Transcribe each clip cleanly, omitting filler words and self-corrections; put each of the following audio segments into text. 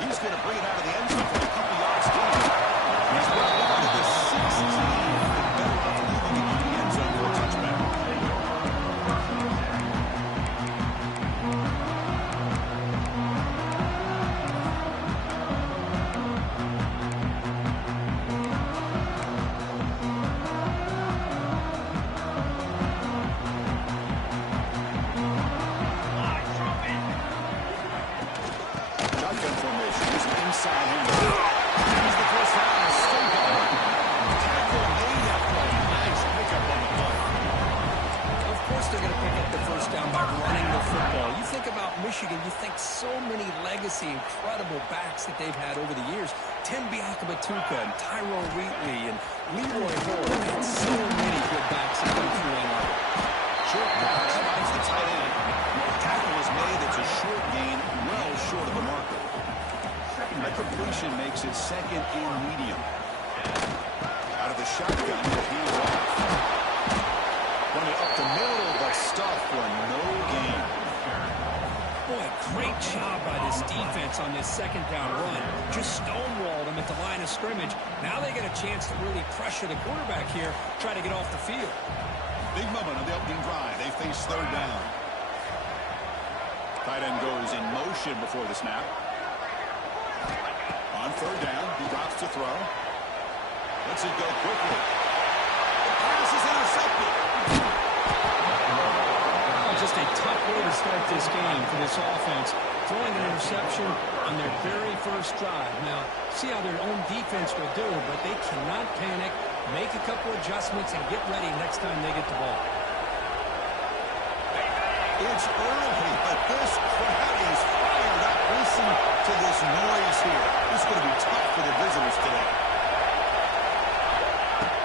He's going to bring it out of the end zone for a couple yards deep. He's brought down to the 16. Better off moving it in the end zone for a touchback. Shotgun formation. He's an inside hand. He's the first down. He's still going. Tackle made that play. Nice pickup on the play. Of course they're going to pick up the first down by running the football. You think about Michigan, you think so many legacy, incredible backs that they've had over the years. Tim Biakabatuka and Tyrone Wheatley and Leroy Moore. They've had so many good backs that come through Ann Arbor. Short pass finds the tight end. Tackle is made. It's a short gain, well short of the marker. That completion makes it second and medium. Out of the shotgun, he is off. Running up the middle, but stuff for no gain. Boy, great job by this defense on this second down run. Just stonewalled him at the line of scrimmage. Now they get a chance to really pressure the quarterback here, try to get off the field. Big moment on the opening drive. They face third down. Tight end goes in motion before the snap. On third down, he drops to throw. Lets it go quickly. The pass is intercepted. Just a tough way to start this game for this offense. Throwing an interception on their very first drive. Now, see how their own defense will do, but they cannot panic, make a couple adjustments, and get ready next time they get the ball. It's early, but this crowd is fired up. Listen to this noise here. This is going to be tough for the visitors today.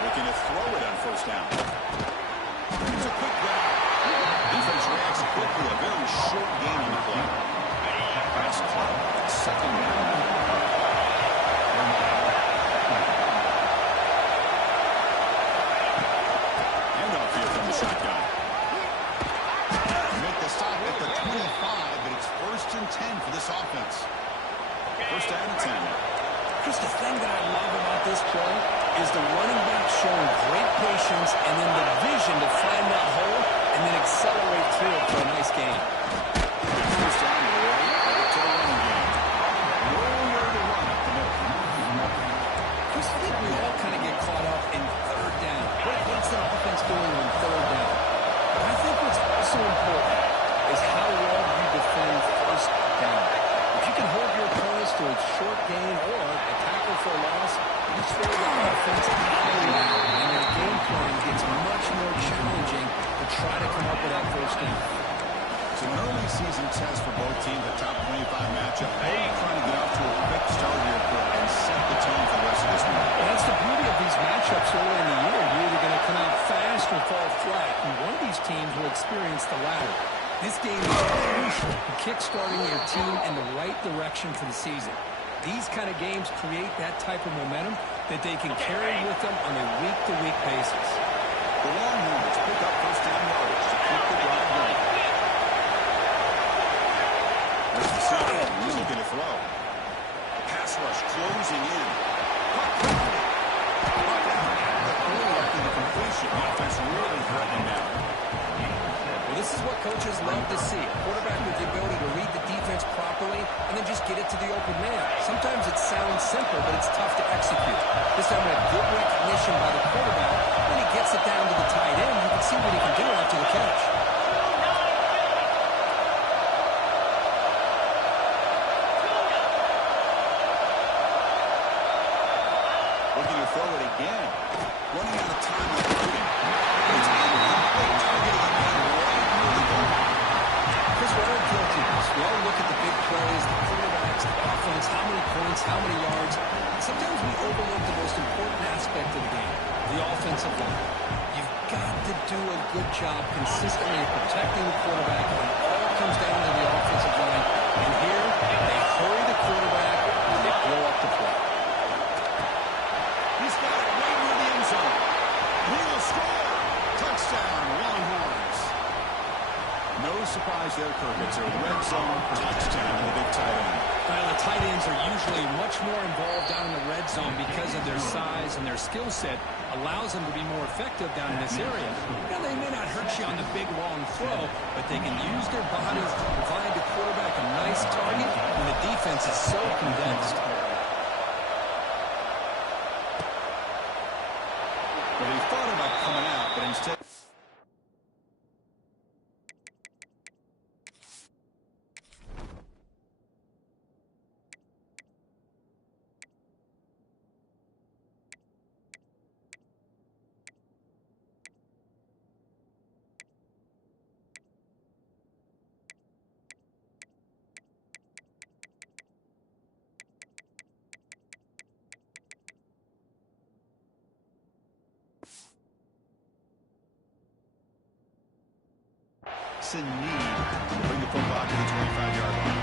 Looking to throw it on first down. It's a quick grab. Defense reacts quickly. A very short gain on the play. Pass caught. Second down. Handoff here from the shotgun. Make the stop at the 25, but it's first and 10 for this offense. First down and 10. Just the thing that I love about this play is the running back showing great patience and then the vision to find that hole and then accelerate through it for a nice gain. First down, right to the running game. Nowhere to run up the middle. Chris, I think we all kind of get caught up in third down. What makes an offense going on third down? But I think what's also important is how well you defend first down. If you can hold your opponents to a short gain or a tackle for a loss, you spare the offense highly, and their game plan gets much more challenging to try to come up with that first down. So an early season test for both teams, a top 25 matchup. They're trying to get off to a quick start here and set the tone for the rest of this one. Well, that's the beauty of these matchups early in the year. You're either going to come out fast or fall flat, and one of these teams will experience the latter. This game is crucial to kick-starting your team in the right direction for the season. These kind of games create that type of momentum that they can carry with them on a week-to-week basis. The Longhorns pick up first down yardage to keep the drive going. There's the snap. He's looking to throw. Pass rush closing in. Brought down at the 30 after the completion. The offense really threatening now. Well, this is what coaches love to see. A quarterback with the ability to read the defense properly and then just get it to the open man. Sometimes it sounds simple, but it's tough to execute. This time we have good recognition by the quarterback. When he gets it down to the tight end, you can see what he can do after the catch. Looking to throw it again. Running out of time with the shooting. It's incomplete. Targeting a man right near the goal. Chris, we're all guilty of this. We all look at the big plays, the quarterbacks, the offense, how many points, how many yards. Sometimes we overlook the most important aspect of the game, the offensive line. You've got to do a good job consistently of protecting the quarterback when it all comes down to the offensive line. And here, they hurry the quarterback and they blow up the play. He's got it right near the end zone. He will score. Touchdown, Longhorns. No surprise there, Kirk. It's a red zone touchdown to the big tight end. Well, the tight ends are usually much more involved down in the red zone because of their size and their skill set allows them to be more effective down in this area. Now, they may not hurt you on the big, long throw, but they can use their bodies to provide the quarterback a nice target when the defense is so condensed. Well, he thought about coming out, but instead... in need to bring the football to the 25-yard line.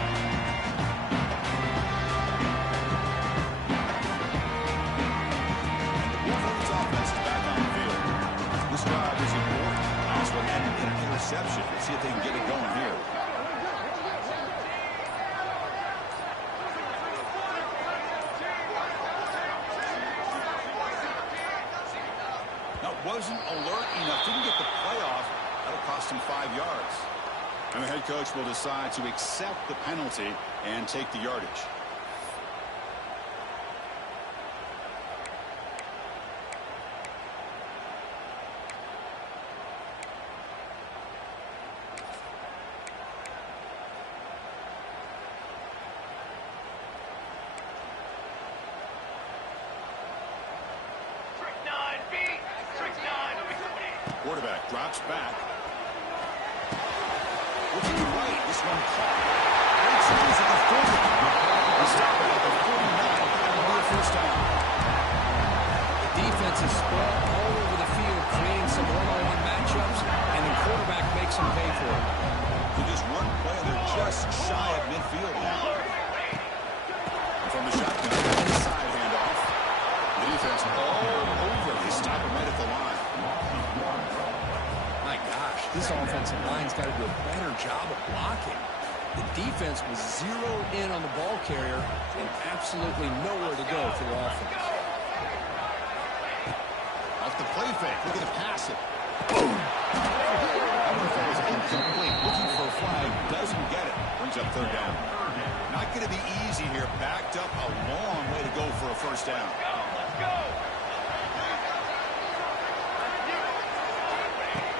And the Wolverines offense is back on the field. This drive is important. This one had an interception. Let's see if they can get it going here. That wasn't alert enough. Didn't get the play off. That'll cost him 5 yards. And the head coach will decide to accept the penalty and take the yardage. Quarterback drops back. Looking right, this one caught. Great chance at the 40. They stop it at the 49. That'll be a first down. The defense is spread all over the field, creating some one-on-one matchups, and the quarterback makes them pay for it. So just one play, they're just shy of midfield now. And from the shotgun, inside handoff. The defense all over. They stop him right at the line. My gosh, this offensive line's got to do a better job of blocking. The defense was zeroed in on the ball carrier and absolutely nowhere to go for the offense. Off the play fake. Look at the pass it. Boom! That one was incomplete. Looking for a flag. Doesn't get it. Brings up third down. Not going to be easy here. Backed up a long way to go for a first down. Let's go!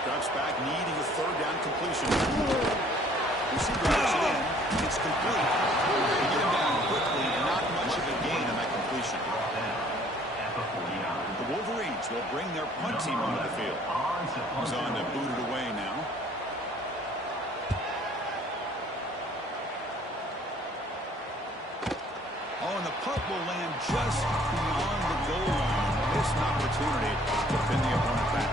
Drops back, needing a third down completion. Receiver gets it in. It's complete. They get him down quickly. Not much of a gain on that completion. The Wolverines will bring their punt team onto the field. He's on to boot it away now. Oh, and the punt will land just beyond the goal line. Missed an opportunity to pin the opponent back.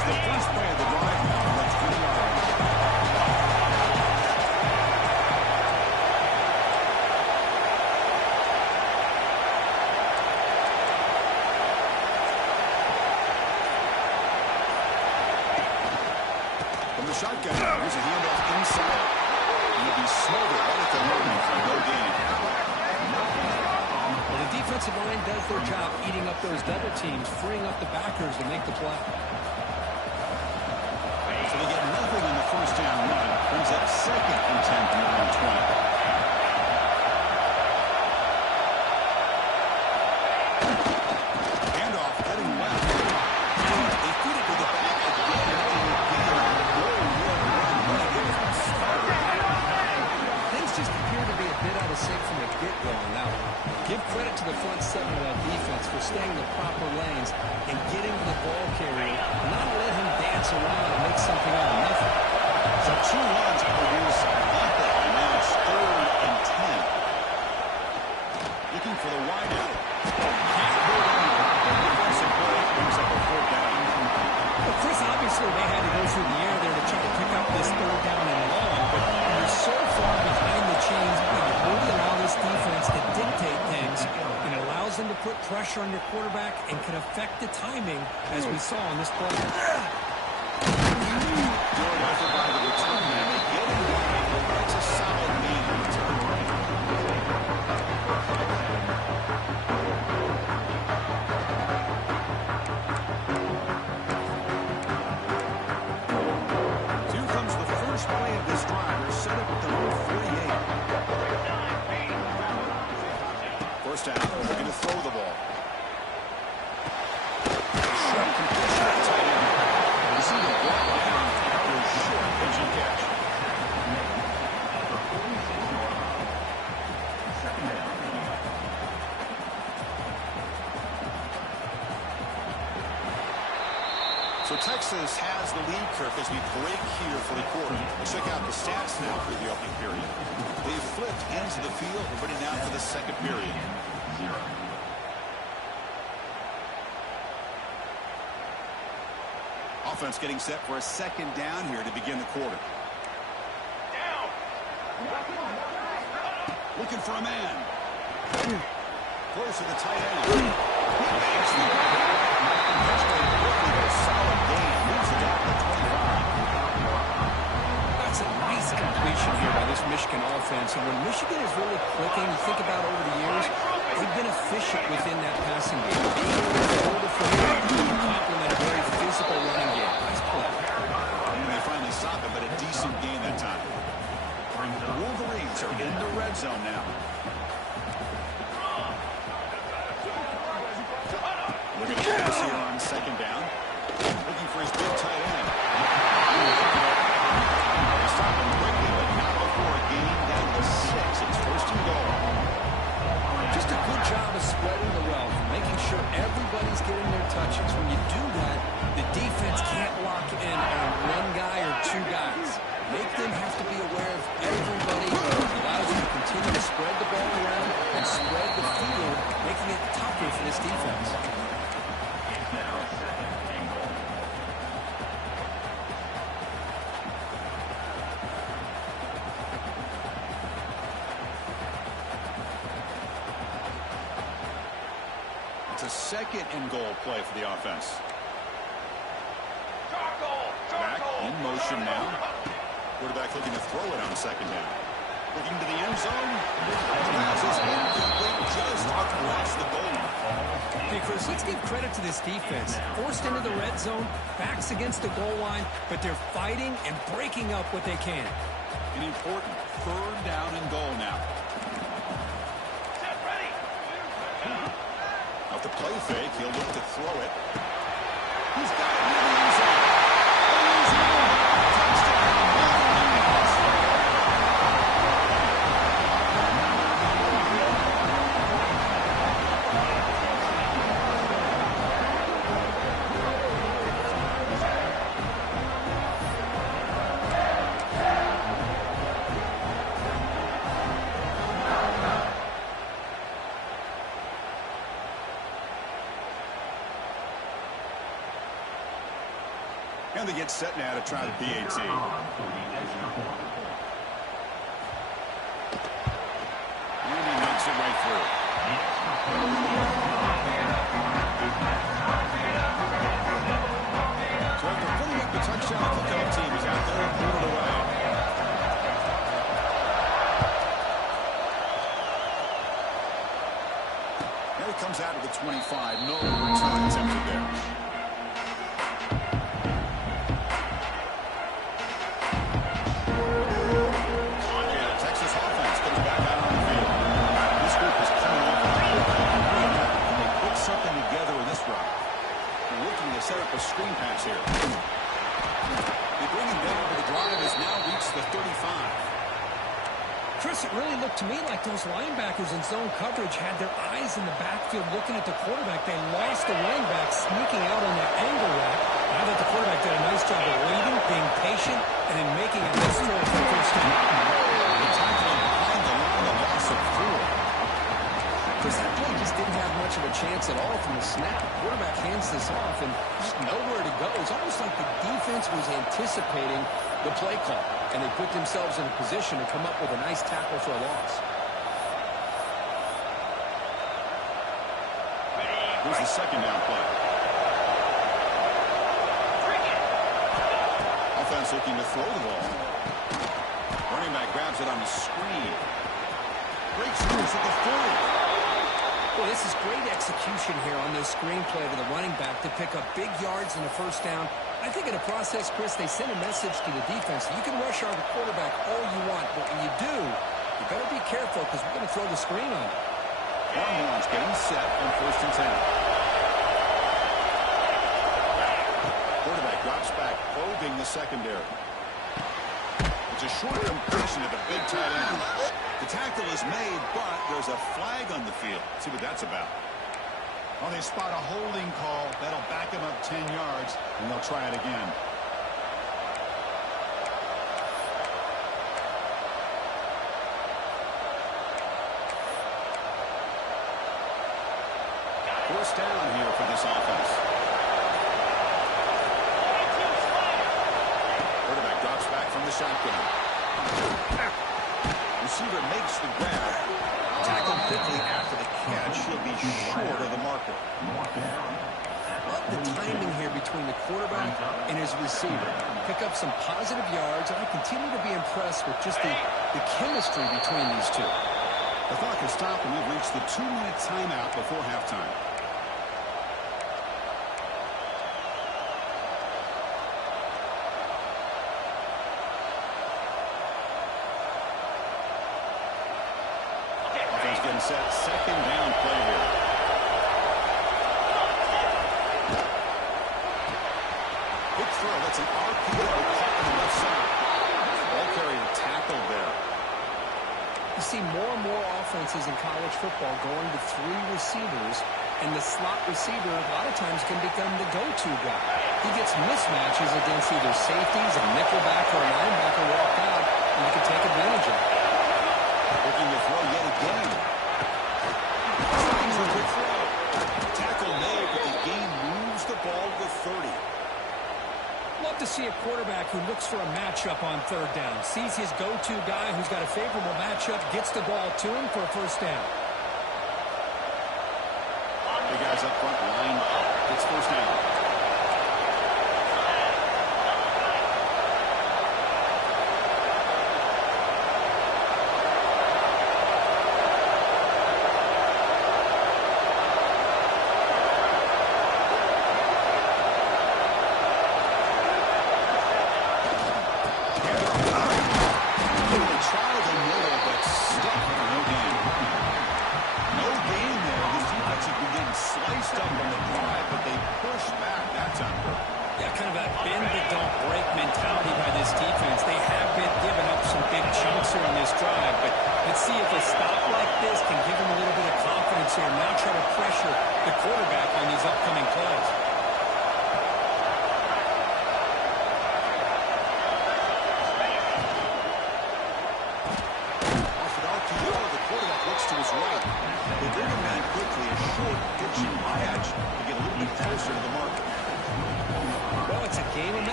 The first play of the drive now on the 20-yard line. From the shotgun, here's a handoff inside. And it'll be smothered right at the line for no gain. Well, the defensive line does their job eating up those double teams, freeing up the backers to make the play. So they get nothing on the first down run. Brings up second and 10 from around 20. Handoff heading left. They feed it to the back again. Things just appear to be a bit out of sync from the get-go on that one. Give credit to the front seven of that defense for staying in the proper lanes and getting to the ball carrier, not let him dance around and make something out of nothing. So 2 runs produce nothing, and now it's 3rd and 10. Looking for the wide out. Can't hold on. Defensive play brings up a 4th down. Well, Chris, obviously they had to go through the air there to try to pick up this 3rd down and long, but you're so far behind the chains, you really allow this defense to dictate things. It allows them to put pressure on your quarterback and can affect the timing, as we saw in this play. Good effort by the return man. this drive, they're set up at their own 48. First down, looking to throw the ball. Short completion to tight end. You see the block down. That was short. Pitch and catch. So Texas has the lead, Kirk, as we break here for the quarter. Let's check out the stats now for the opening period. They've flipped ends of the field. We're ready now for the second period. Offense getting set for a second down here to begin the quarter. Looking for a man. Close to the tight end. He makes the solid gain. Moves it out to 25. That's a nice completion here by this Michigan offense. And when Michigan is really clicking, you think about over the years, they've been efficient within that passing game. Being able to hold it from there to complement a very physical running game. Nice play. And they finally stopped him, but a decent gain that time. The Wolverines are in the red zone now. Looking at pass here on second down. Looking for his big tight end. They stop him quickly, but not before a gain down to 6. It's first and goal. Just a good job of spreading the wealth, making sure everybody's getting their touches. When you do that, the defense can't lock in on one guy or two guys. Make them have to be aware of everybody. It allows them to continue to spread the ball around and spread the field, making it tougher for this defense. It's a second and goal play for the offense. Back in motion now. Quarterback looking to throw it on second down. Looking to the end zone. Pass is incomplete just across the goal line. Hey, Chris, let's give credit to this defense. Forced into the red zone, backs against the goal line, but they're fighting and breaking up what they can. An important third down and goal now. Off the play fake, he'll look to throw it. He's got it near the end zone. And they get set now to try the PAT. And he knocks it right through. So after putting up the touchdown, the kickoff team is out there and pulling it away. And it comes out of the 25. No return attempted there. Set up a screen pass here. They bring him down, but the drive has now reached the 35. Chris, it really looked to me like those linebackers in zone coverage had their eyes in the backfield looking at the quarterback. They lost the running back sneaking out on that angle route. I thought the quarterback did a nice job of waiting, being patient, and then making a nice throw for the first down. They tackle him behind the line, a loss of 4. Chris, that play just didn't have much of a chance at all from the snap. Quarterback hands this off and just nowhere to go. It's almost like the defense was anticipating the play call, and they put themselves in a position to come up with a nice tackle for a loss. Here's the second down play. Offense looking to throw the ball. Running back grabs it on the screen. Breaks loose at the 40. Well, this is great execution here on this screen play to the running back to pick up big yards in the first down I think in the process, Chris, they send a message to the defense. You can rush our quarterback all you want, but when you do, you better be careful because we're going to throw the screen on it. Longhorns getting set on 1st and 10. Quarterback drops back, probing the secondary. It's a short completion of the big tight end. The tackle is made, but there's a flag on the field. Let's see what that's about. Well, they spot a holding call. That'll back them up 10 yards, and they'll try it again. First down here for this offense. Quarterback drops back from the shotgun. Receiver makes the grab. Tackled quickly after the catch. He'll be short of the marker. Love the timing here between the quarterback and his receiver. Pick up some positive yards, and I continue to be impressed with just the chemistry between these two. The clock has stopped, and we've reached the 2-minute timeout before halftime. Getting set, second down play here. Big throw, that's an RPO caught on the left side. Ball carrier tackled there. You see more and more offenses in college football going to 3 receivers, and the slot receiver a lot of times can become the go-to guy. He gets mismatches against either safeties, a nickelback, or a linebacker walk out, and you can take advantage of it. Looking to throw yet again. Finds a good throw. Tackle made, but the game moves the ball to 30. Love to see a quarterback who looks for a matchup on 3rd down. Sees his go-to guy who's got a favorable matchup, gets the ball to him for a first down. The guys up front line up. It's first down.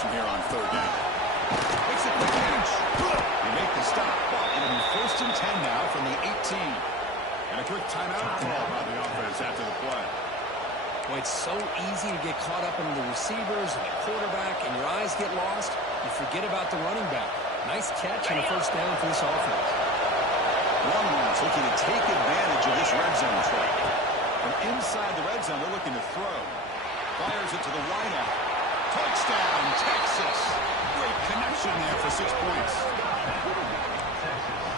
Here on 3rd down. Makes a quick catch. They make the stop. It'll be 1st and 10 now from the 18. And a quick timeout call by the offense after the play. Boy, it's so easy to get caught up in the receivers and the quarterback, and your eyes get lost. You forget about the running back. Nice catch and a first down for this offense. Longhorns looking to take advantage of this red zone trap. From inside the red zone, they're looking to throw. Fires it to the wideout. Touchdown, Texas. Great connection there for 6 points.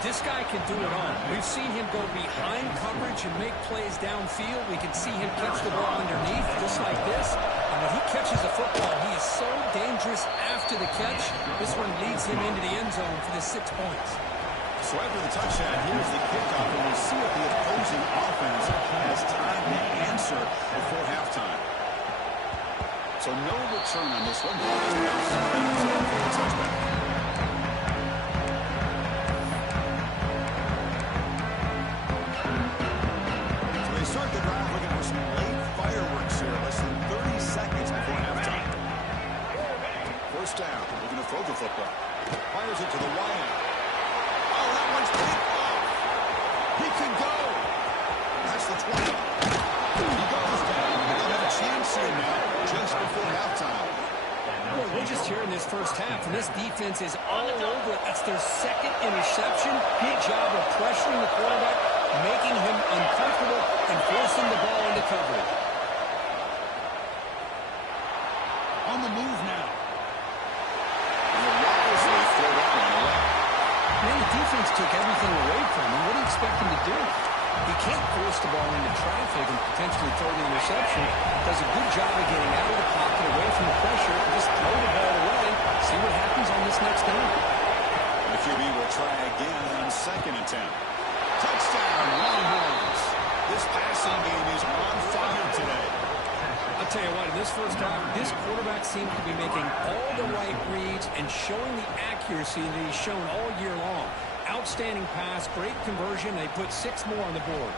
This guy can do it all. We've seen him go behind coverage and make plays downfield. We can see him catch the ball underneath, just like this. And when he catches the football, he is so dangerous after the catch. This one leads him into the end zone for the 6 points. So after the touchdown, here's the kickoff, and we'll see if the opposing offense has time to answer before halftime. So no return on this one. Touchback. So they start the drive looking for some late fireworks here. Less than 30 seconds before halftime. First down. Looking to throw the football. Fires it to the wideout. Oh, that one's picked off. He can go. That's the 20. He goes down. They'll have a chance here now just before halftime. Well, we're just hearing this first first half, and this defense is all over it. That's their second interception. Good job of pressuring the quarterback, making him uncomfortable, and forcing the ball into coverage. On the move now. And the wisely throw that one away. Man, the defense took everything away from him. What do you expect him to do? He can't force the ball into traffic and potentially throw the interception. Does a good job of getting out of the pocket, away from the pressure, and just throw the ball away. See what happens on this next down. The QB will try again on second attempt. Touchdown, Longhorns. This passing game is on fire today. I'll tell you what, in this first half, this quarterback seems to be making all the right reads and showing the accuracy that he's shown all year long. Outstanding pass, great conversion. They put 6 more on the board.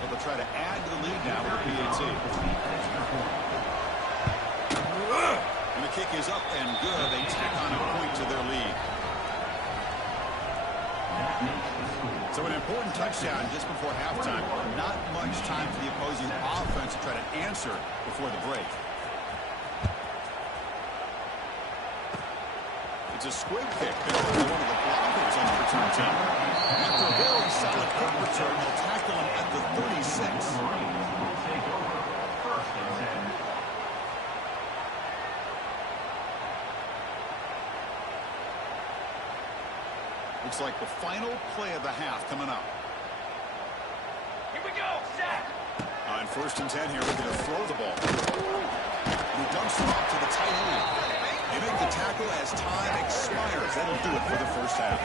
So they'll try to add to the lead now with a PAT. And the kick is up and good. They tack on a point to their lead. So an important touchdown just before halftime. Not much time for the opposing offense to try to answer before the break. It's a squib kick. One of the blockers on the return team. After a very solid kick return, they'll tackle him at the 36. Looks like the final play of the half coming up. Here we go, Zach. On 1st and 10 here, we're going to throw the ball. He dumps it off to the tight end. They make the tackle as time expires. That'll do it for the first half.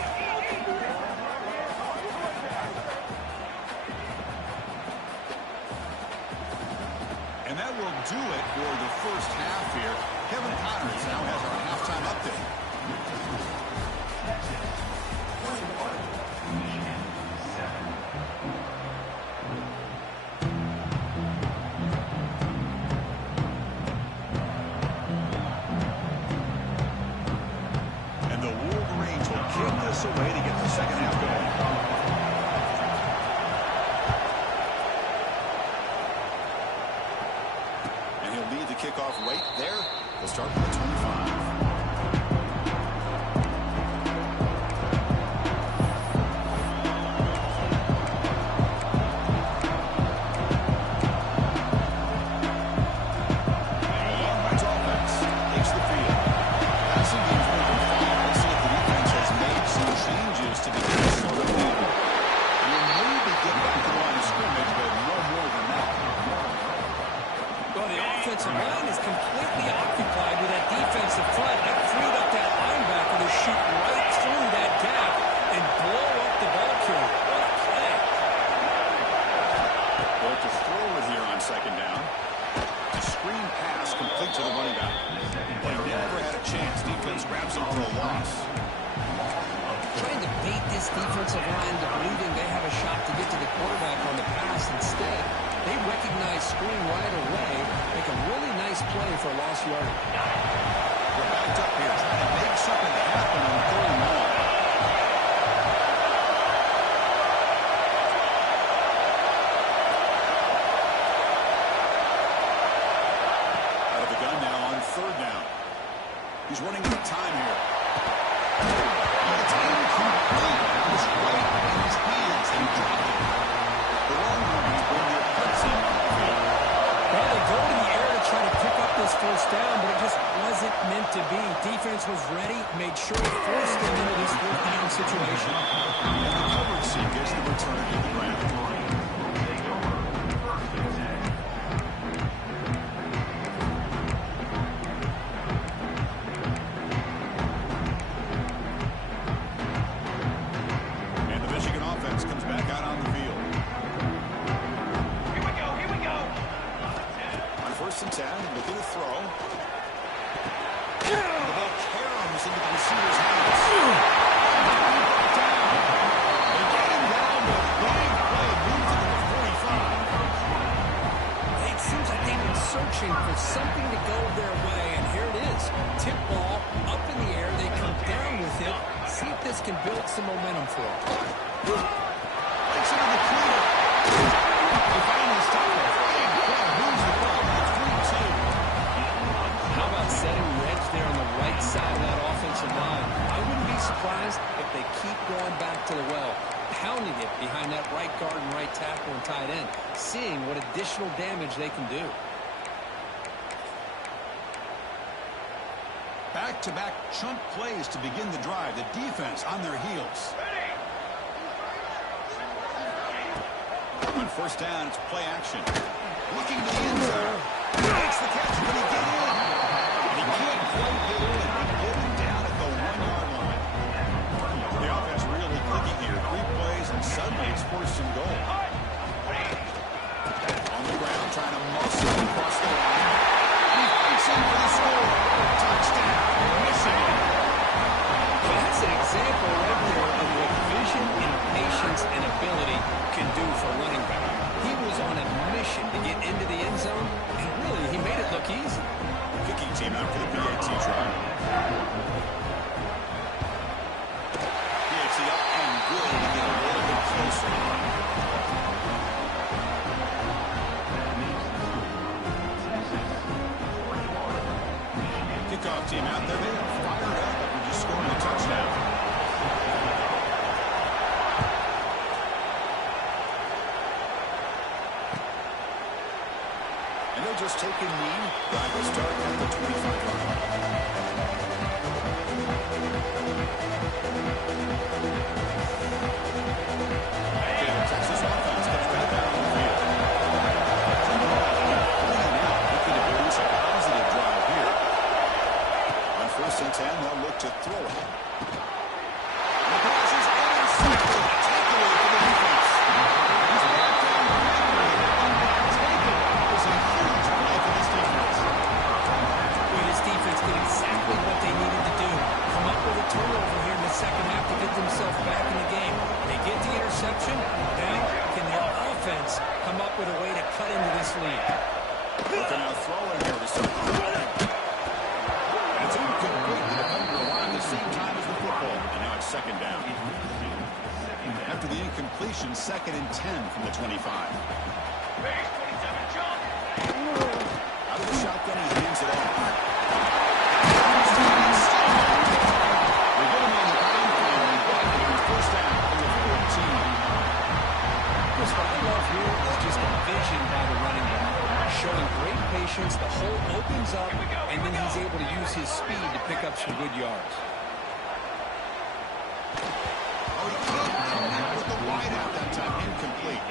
And that will do it for the first half here. Kevin Connors now has our halftime update. Away to get the second half going. And he'll lead the kickoff right there. We'll start with the 25. Defensive line believing they have a shot to get to the quarterback on the pass. Instead, they recognize screen right away, make a really nice play for a lost yardage. We're backed up here trying to make something happen on 3rd and 1. Out of the gun now on 3rd down. He's running out of time here. This first down, but it just wasn't meant to be. Defense was ready, made sure it forced them into this 4th down situation. And the coverage seat gets the return to the ground. And the Michigan offense comes back out on the field. Here we go. On 1st and 10, looking to throw. The ball caroms into the receiver's hands. They get him down, but big play moves into the 45. It seems like they've been searching for something to go their way, and here it is. Tip ball up in the air. They come down with it. See if this can build some momentum for them. Takes it in the clear. They finally stop it. Big play moves the ball to the 3-2. How about setting the edge there on the 9. I wouldn't be surprised if they keep going back to the well, pounding it behind that right guard and right tackle and tight end, seeing what additional damage they can do. Back-to-back chunk plays to begin the drive. The defense on their heels. On first down, it's play action. Looking to the end zone. Makes the catch. Can he get in? He can't quite get in. Get him down at the 1-yard line. The offense really clicking here. 3 plays, and suddenly it's first and goal. On the ground, trying to muscle across the line. He's fixing for the score. Touchdown, Michigan. That's an example right there of what vision and patience and ability can do for running back. He was on a mission to get into the end zone, and really, he made it look easy. Kicking team out for the PAT try. PAT up and good to get a little bit closer. Kickoff team out there. They are fired up after just scoring a touchdown. And they'll just take a knee. Drive will start at the 25-yard line. Okay, the Texas offense gets back out on the field. Looking to produce a positive drive here. On first and 10, they'll look to throw it. And the pass is intercepted. Takeaway for the defense. He's back down the takeaway was a huge play for this defense. Boy, this defense did exactly what they needed to do. Come up with a turnover here in the second half to get themselves back in the game. They get the interception. Now, can their offense come up with a way to cut into this lead? Looking out throwing here to start the running. And it's incomplete. The defender arrived at the same time as the football. And now it's second down. After the incompletion, second and 10 from the 25. Base 27, jump. Out of the shotgun, he hands it off. They get him on the ground finally, but it's first down from the 14. Chris, what I love here is just vision by the running back. Showing great patience, the hole opens up, and then he's able to use his speed to pick up some good yards. Oh, he can't connect with the wideout that time. Incomplete.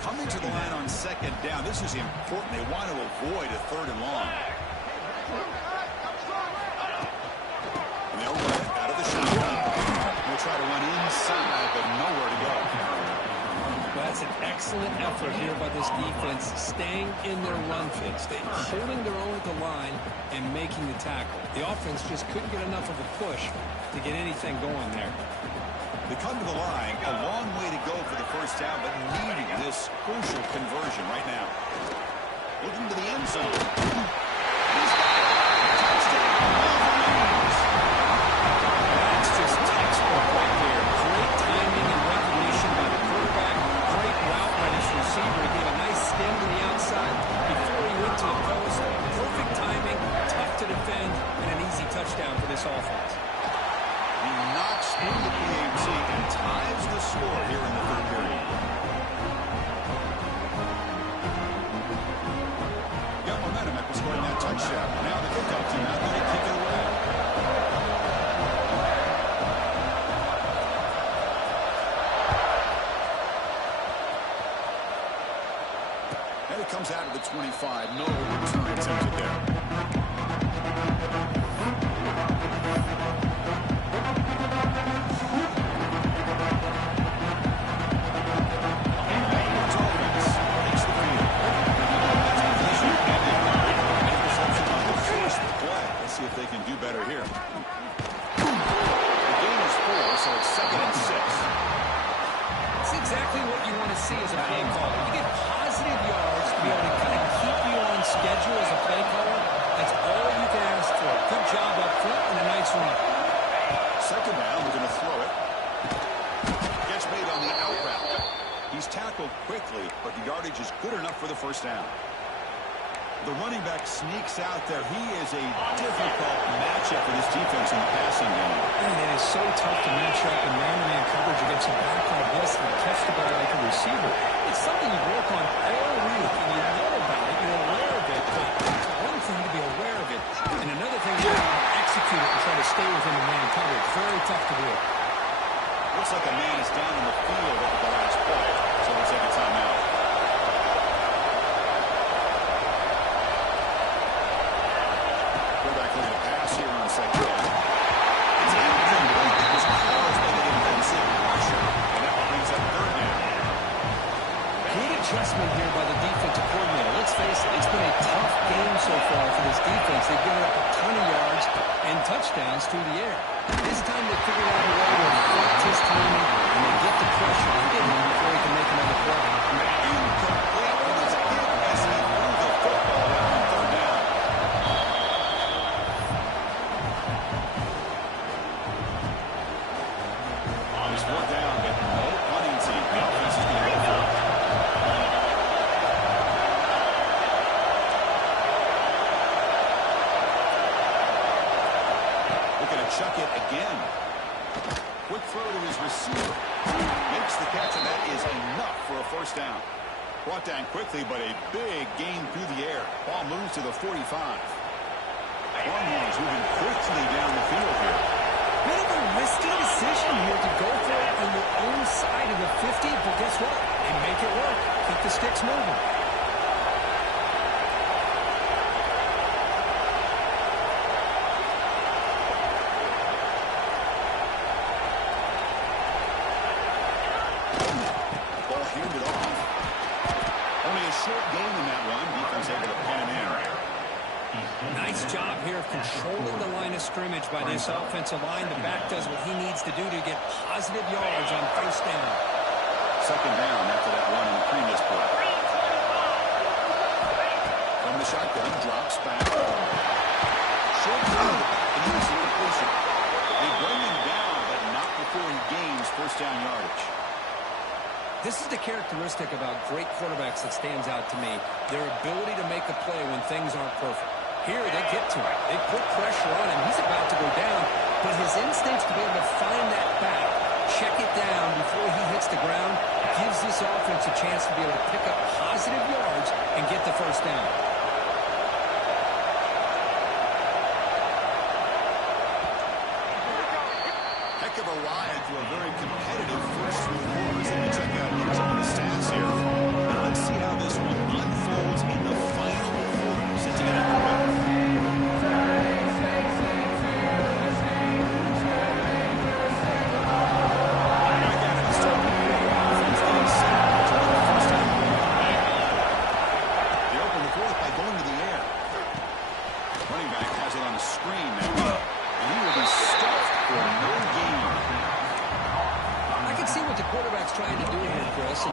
Coming to the line on second down. This is important. They want to avoid a third and long. And they'll run it out of the shotgun. They'll try to run inside, but nowhere to go. That's an excellent effort here by this defense, staying in their run fits. They're holding their own at the line and making the tackle. The offense just couldn't get enough of a push to get anything going there. They come to the line, a long way to go for the first down, but needing this crucial conversion right now. Looking to the end zone. He's got it. Touchdown. Wolverines. That's just textbook right there. Great timing and recognition by the quarterback. Great route by this receiver. He gave a nice stem to the outside before he went to the post. Perfect timing, tough to defend, and an easy touchdown for this offense. He knocks through the PAT and ties the score here in the third period. Got momentum after scoring that touchdown. Now the kickoff team out there to kick it away. And it comes out of the 25. No return attempted there. See if they can do better here. The game is 4, so it's second and 6. That's exactly what you want to see as a play caller. You get positive yards to be able to kind of keep you on schedule as a play caller. That's all you can ask for. Good job up front and a nice run. Second down, we're going to throw it. Gets made on the out route. He's tackled quickly, but the yardage is good enough for the first down. The running back sneaks out there. He is a difficult matchup for this defense in the passing game. And it is so tough to match up in man-to-man coverage against a back like this and catch the ball like a receiver. It's something you work on all week, and you know about it, you're aware of it, but it's one thing to be aware of it, and another thing to execute it and try to stay within the man coverage. Very tough to do. Looks like a man is down in the field at the last play, so we'll take a timeout. Quarterback looking to pass here on second down. It's incomplete. His calls make it defensive pressure, and that brings up third down. Good adjustment here by the defensive coordinator. Let's face it, it's been a tough game so far for this defense. They've given up a ton of yards and touchdowns through the air. This time they figured out a way to affect his timing, and they get the pressure on him before he can make another play. Incomplete, and it's hit as he threw the football there on third down. He's fourth down, but no punting team. The offense is going to go for it. Looking to chuck it again. Quick throw to his receiver. Makes the catch, and that is enough for a first down. Brought down quickly, but a big gain through the air. Ball moves to the 45. Longhorns moving quickly down the field here. Bit of a risky decision here to go for it on your own side of the 50, but guess what? They make it work. Keep the sticks moving. Ball handed off. Only a short gain in that one. Defense able to pin him in. Nice job here of controlling the line of scrimmage by this offensive line. The back does what he needs to do to get positive yards on first down. Second down after that run in the previous play. From the shotgun, drops back. Short throw, and here's the completion. They bring him down, but not before he gains first down yardage. This is the characteristic about great quarterbacks that stands out to me. Their ability to make a play when things aren't perfect. Here, they get to him. They put pressure on him. He's about to go down, but his instincts to be able to find that back, check it down before he hits the ground, gives this offense a chance to be able to pick up positive yards and get the first down. Heck of a ride through a very competitive first three quarters. Let me check out some of the stats here. Now let's see how this one unfolds in the final quarters. It's going to happen. They open the fourth by going to the air. Running back has it on a screen now. And he will be stuffed for no gain. I can see what the quarterback's trying to do here, Chris.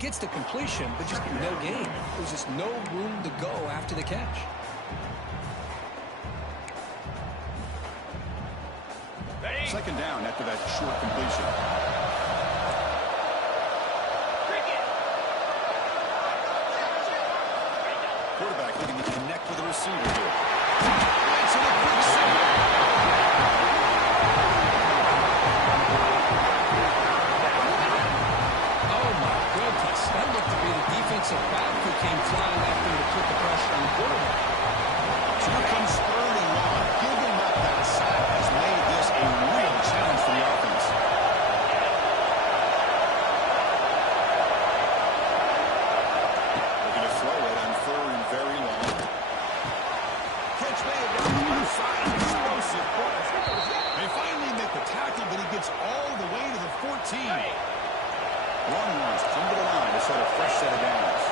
gets the completion, but just no gain. There's just no room to go after the catch. Second down after that short completion. Quarterback looking to connect with the receiver here. It's in a quick second. Oh, my goodness. That looked to be the defensive back who came flying after to put the pressure on the quarterback. So here comes third and long. Giving up that sack has made this a real challenge for the offense. Looking to throw it on third and very long. Catch made down the left side. Explosive play. They finally make the tackle, but he gets all the way to the 14. Longhorns come to the line to set a fresh set of downs.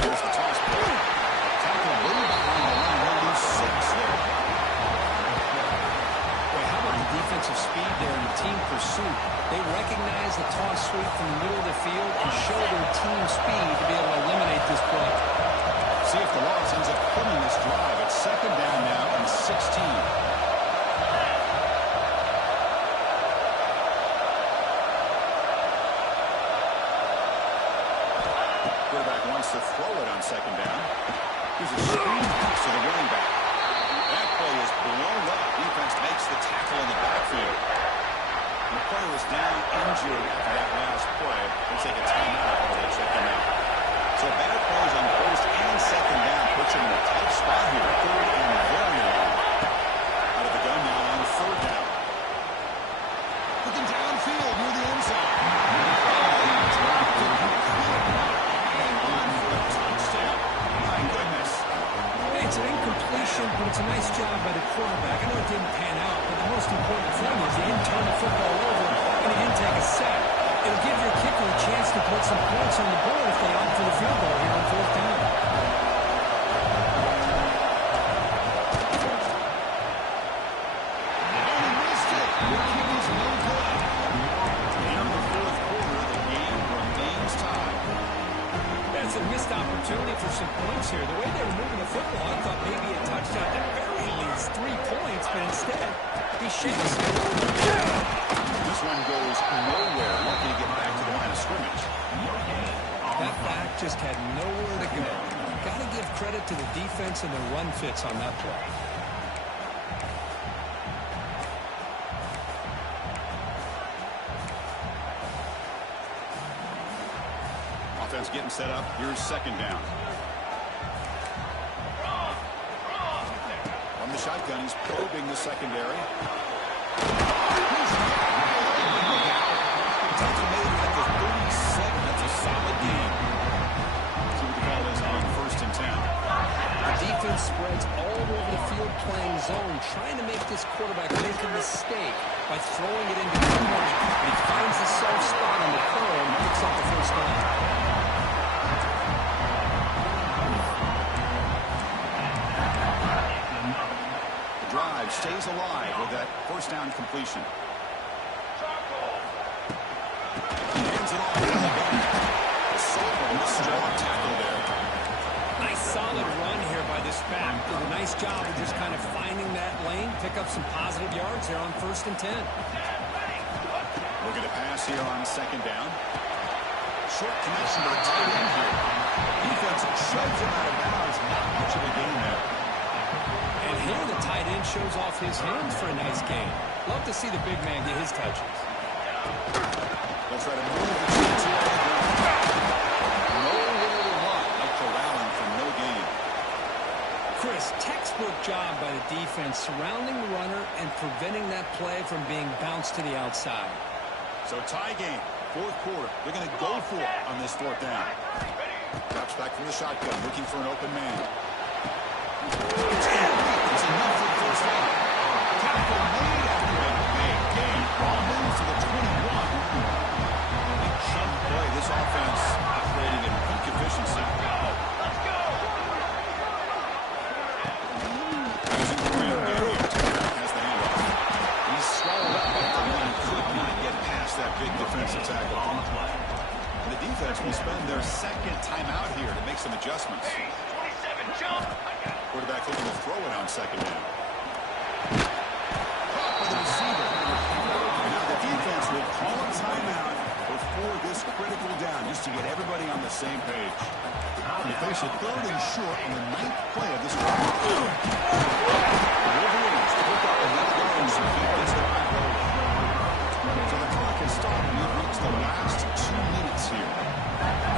There's the toss play. Tackle way behind the line. They'll lose 6 here. Boy, how about the defensive speed there in the team pursuit? They recognize the toss sweep from the middle of the field and show their team speed to be able to eliminate this play. See if the loss ends up putting this drive. It's second down now and 16. Quarterback wants to throw it on second down. Here's a screen pass to the running back. That play is blown up. Defense makes the tackle in the backfield. The player was down injured after that last play. They'll take a timeout while they check him out. So bad plays on first and second down puts him in a tight spot here. Third and very long. Out of the gun now on third down. Looking downfield near the end zone. Dropped it. Hang on for a touchdown. My goodness. Hey, it's an incompletion, but it's a nice job by the quarterback. I know it didn't pan out, but the most important thing is he didn't turn the football over and he didn't take a sack. It'll give your kicker a chance to put some points on the board if they opt for the field goal here on fourth down. And he missed it. The kick is no good. In the fourth quarter, the game remains tied. That's a missed opportunity for some points here. The way they were moving the football, I thought maybe a touchdown at very least 3 points, but instead, he shakes it. This one goes nowhere. Lucky to get back to the line of scrimmage. That back just had nowhere to go. Got to give credit to the defense and the run fits on that play. Offense getting set up. Here's second down. From the shotgun, he's probing the secondary. Tackle made at the 37. That's a solid gain. See what the call is on first and 10. The defense spreads all over the field playing zone, trying to make this quarterback make a mistake by throwing it into coverage. But he finds the soft spot on the curl and picks up the first down. The drive stays alive with that first down completion. He hands it off to the gun. A strong tackle there. Nice solid run here by this back. Did a nice job of just kind of finding that lane, pick up some positive yards here on first and 10. Looking to pass here on second down. Short connection to the tight end here. Defense shoves him out of bounds. Not much of a gain there. And here the tight end shows off his hands for a nice gain. Love to see the big man get his touches. They'll try to move the chains here on the ground. Nowhere to run. Like corralling for no gain. Chris, textbook job by the defense surrounding the runner and preventing that play from being bounced to the outside. So tie game. Fourth quarter. They're going to go for it on this fourth down. Drops back from the shotgun, looking for an open man. It's enough for the first down. Tackle made after a big gain. Ball moves to the 21. Big chunk play. This offense operating at peak efficiency. Let's go! Using the ground game here. Has the handoff. He's swallowed up at the line. Could not get defense will spend their second timeout here to make some adjustments. Base 27, jump. Quarterback looking to throw it on second down. Caught by the receiver. Now the defense will call a timeout before this critical down, just to get everybody on the same page. We face a third and short on the 9th play of this drive. The Wolverines pick up another yard to keep this drive rolling. So the clock has stopped, and we've reached the last 2 minutes here.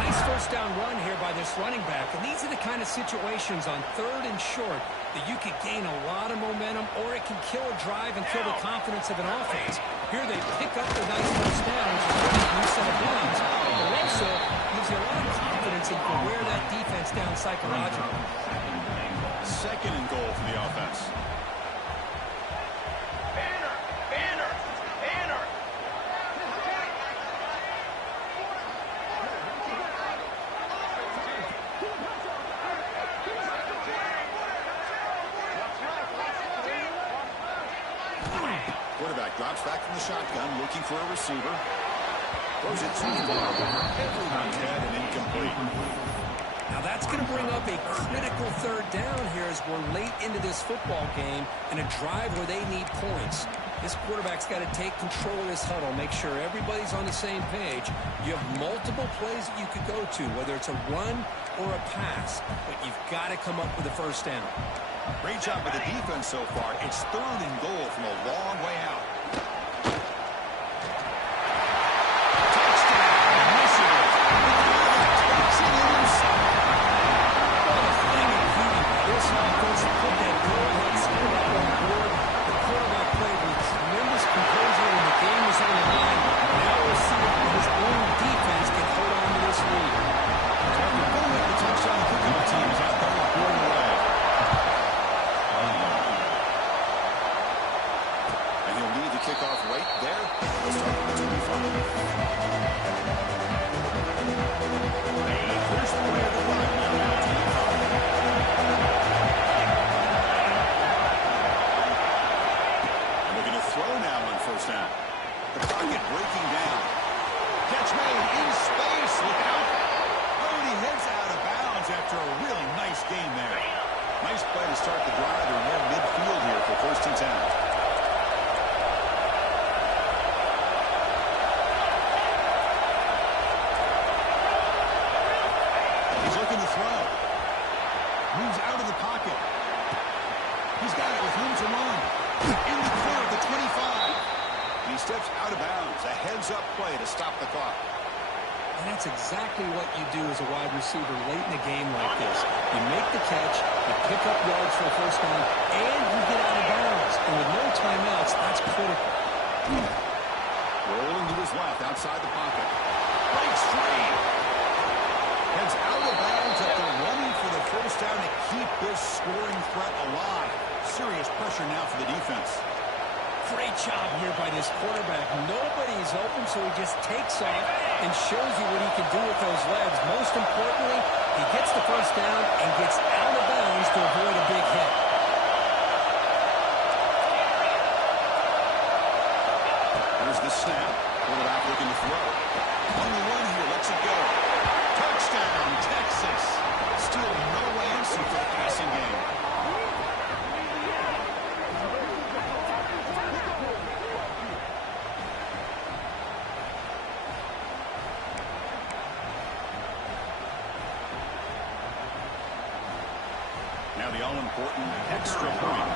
Nice first down run here by this running back. And these are the kind of situations on third and short that you could gain a lot of momentum, or it can kill a drive and kill the confidence of an offense. Here they pick up the nice first down, which is a new set of downs. But it also gives you a lot of confidence that you can wear that defense down psychologically. Second and goal for the offense. Banner, banner, banner. Quarterback drops back from the shotgun, looking for a receiver. Throws it too far over everyone's head and incomplete. Now that's going to bring up a critical third down here as we're late into this football game in a drive where they need points. This quarterback's got to take control of this huddle, make sure everybody's on the same page. You have multiple plays that you could go to, whether it's a run or a pass, but you've got to come up with a first down. Great job by the defense so far. It's third and goal from a long way out. Touchdown, Michigan. Takes it inside. What a thing of beauty by this offense to put that goal-head score up on the board. The quarterback played with tremendous composure when the game was on the line. Now we'll see if his own defense can hold on to this lead. So after pulling up the touchdown, the kickoff team is out there reporting away. And he'll lead the kickoff right there. We'll start with the 25. First play of the drive now. And looking to throw now on first down. The pocket breaking down. Catch made in space. Look out. Oh, and he heads out of bounds after a really nice game there. Nice play to start the drive. They're near midfield here for first and 10. He's looking to throw. Moves out of the pocket. He's got it with room to run. In the clear of the 25. And he steps out of bounds. A heads-up play to stop the clock. And that's exactly what you do as a wide receiver late in a game like this. You make the catch, you pick up yards for a first down, and you get out of bounds. And with no timeouts, that's critical. Rolling to his left outside the pocket. Breaks free. Heads out of bounds after running for the first down to keep this scoring threat alive. Serious pressure now for the defense. Great job here by this quarterback. Nobody's open, so he just takes off and shows you what he can do with those legs. Most importantly, he gets the first down and gets out of bounds to avoid a big hit. Here's the snap. Quarterback looking to throw. On the run here, lets it go. Touchdown, Texas. Still no answer for the passing game. Now the all-important extra point.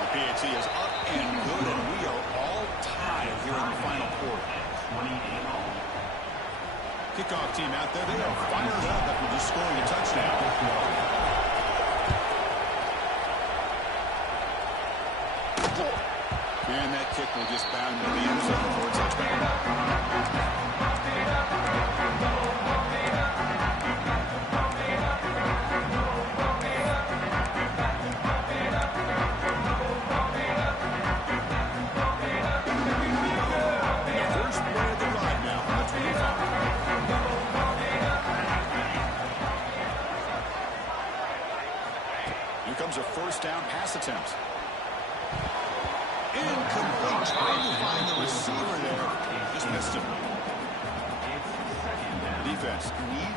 The PAT is up and good, and we are all tied here in the final quarter. Kickoff team out there, they are fired up after just scoring a touchdown. And that kick will just bound into the end zone for a touchdown. Comes a first down pass attempt. Incomplete. Trying to find the receiver there. Just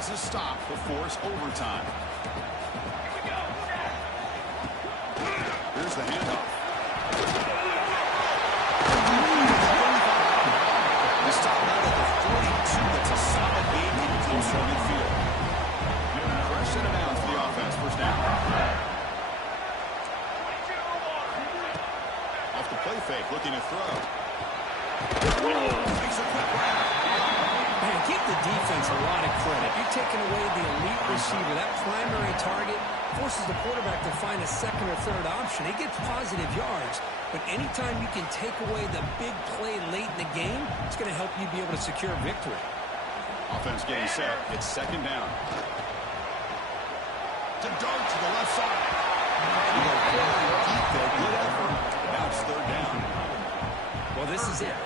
needs a stop to force overtime. Here's the handoff. The stop out at the 42. That's a solid gain in close from midfield. Fresh set of downs for the offense. First down. Off the play fake, looking to throw. Makes a quick grab. Man, give the defense a lot of credit. You're taking away the elite receiver. That primary target forces the quarterback to find a second or third option. He gets positive yards, but anytime you can take away the big play late in the game, it's going to help you be able to secure victory. Offense getting set. It's second down. To dart to the left side. Very deep there. Good effort. Now it's third down. Well, this is it.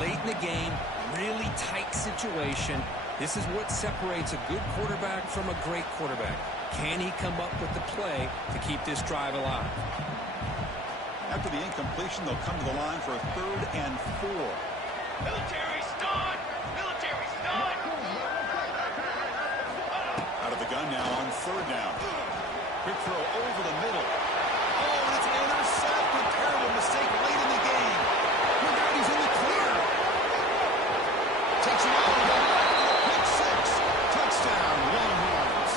Late in the game, really tight situation. This is what separates a good quarterback from a great quarterback. Can he come up with the play to keep this drive alive? After the incompletion, they'll come to the line for a 3rd and 4. Military stun! Military stun! Out of the gun now on 3rd down. Quick throw over the middle. Oh, and it's intercepted. Terrible mistake late in the game. Look out, he's in the clear. Takes it all the way back for a pick 6. Touchdown, Longhorns.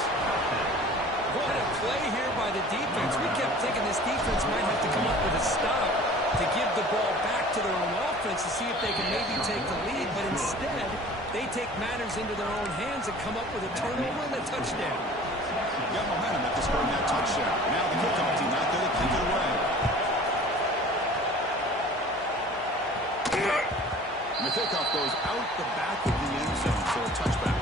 What a play here by the defense. We kept thinking this defense might have to come up with a stop to give the ball back to their own offense to see if they can maybe take the lead, but instead, they take matters into their own hands and come up with a turnover and a touchdown. Got momentum after scoring that touchdown. Now the kickoff team out there to kick it away. And the kickoff goes out the back of the end zone for a touchback.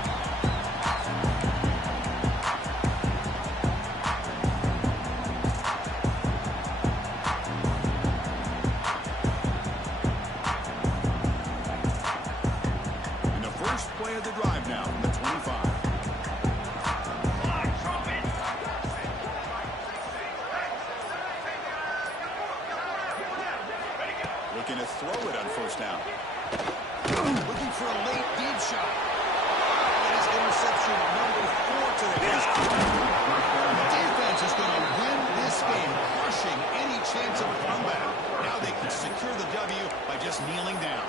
And the first play of the drive now from the 25. Looking to throw it on first down. Looking for a late deep shot. That is interception number 4 today. The defense is going to win this game, crushing any chance of a comeback. Now they can secure the W by just kneeling down.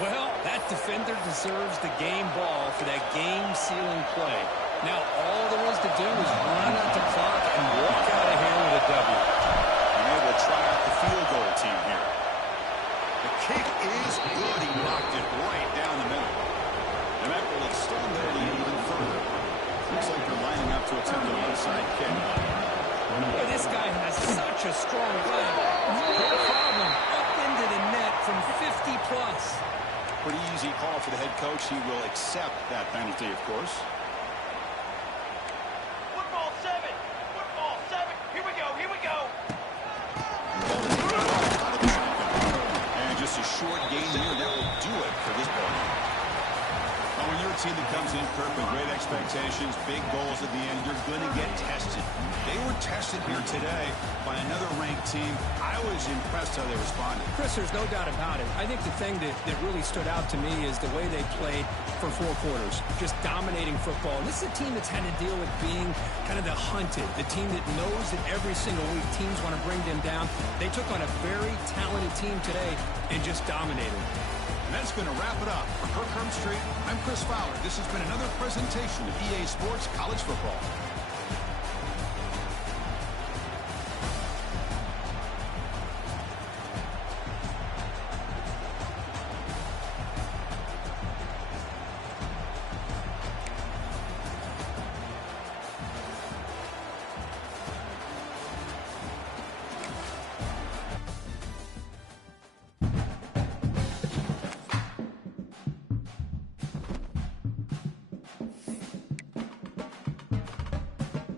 Well, that defender deserves the game ball for that game-sealing play. Now all there is to do is run out the clock and walk out of here with a W. And they will try out the field goal team here. The kick is good. He knocked it right down the middle. And that will extend their lead even further. Looks like they're lining up to attempt an onside kick. Boy, this guy has such a strong leg. No problem. Up into the net from 50 plus. Pretty easy call for the head coach. He will accept that penalty, of course. Football 7! Football 7! Here we go! Here we go! And just a short gain here. That will do it for this ball. Well, when you're a team that comes in, Kirk, with great expectations, big goals at the end, you're going to get tested. They were tested here today by another ranked team. I was impressed how they responded. Chris, there's no doubt about it. I think the thing that really stood out to me is the way they played for 4 quarters, just dominating football. And this is a team that's had to deal with being kind of the hunted, the team that knows that every single week teams want to bring them down. They took on a very talented team today and just dominated. And that's going to wrap it up. For Kirk Herbstreit, I'm Chris Fowler. This has been another presentation of EA Sports College Football.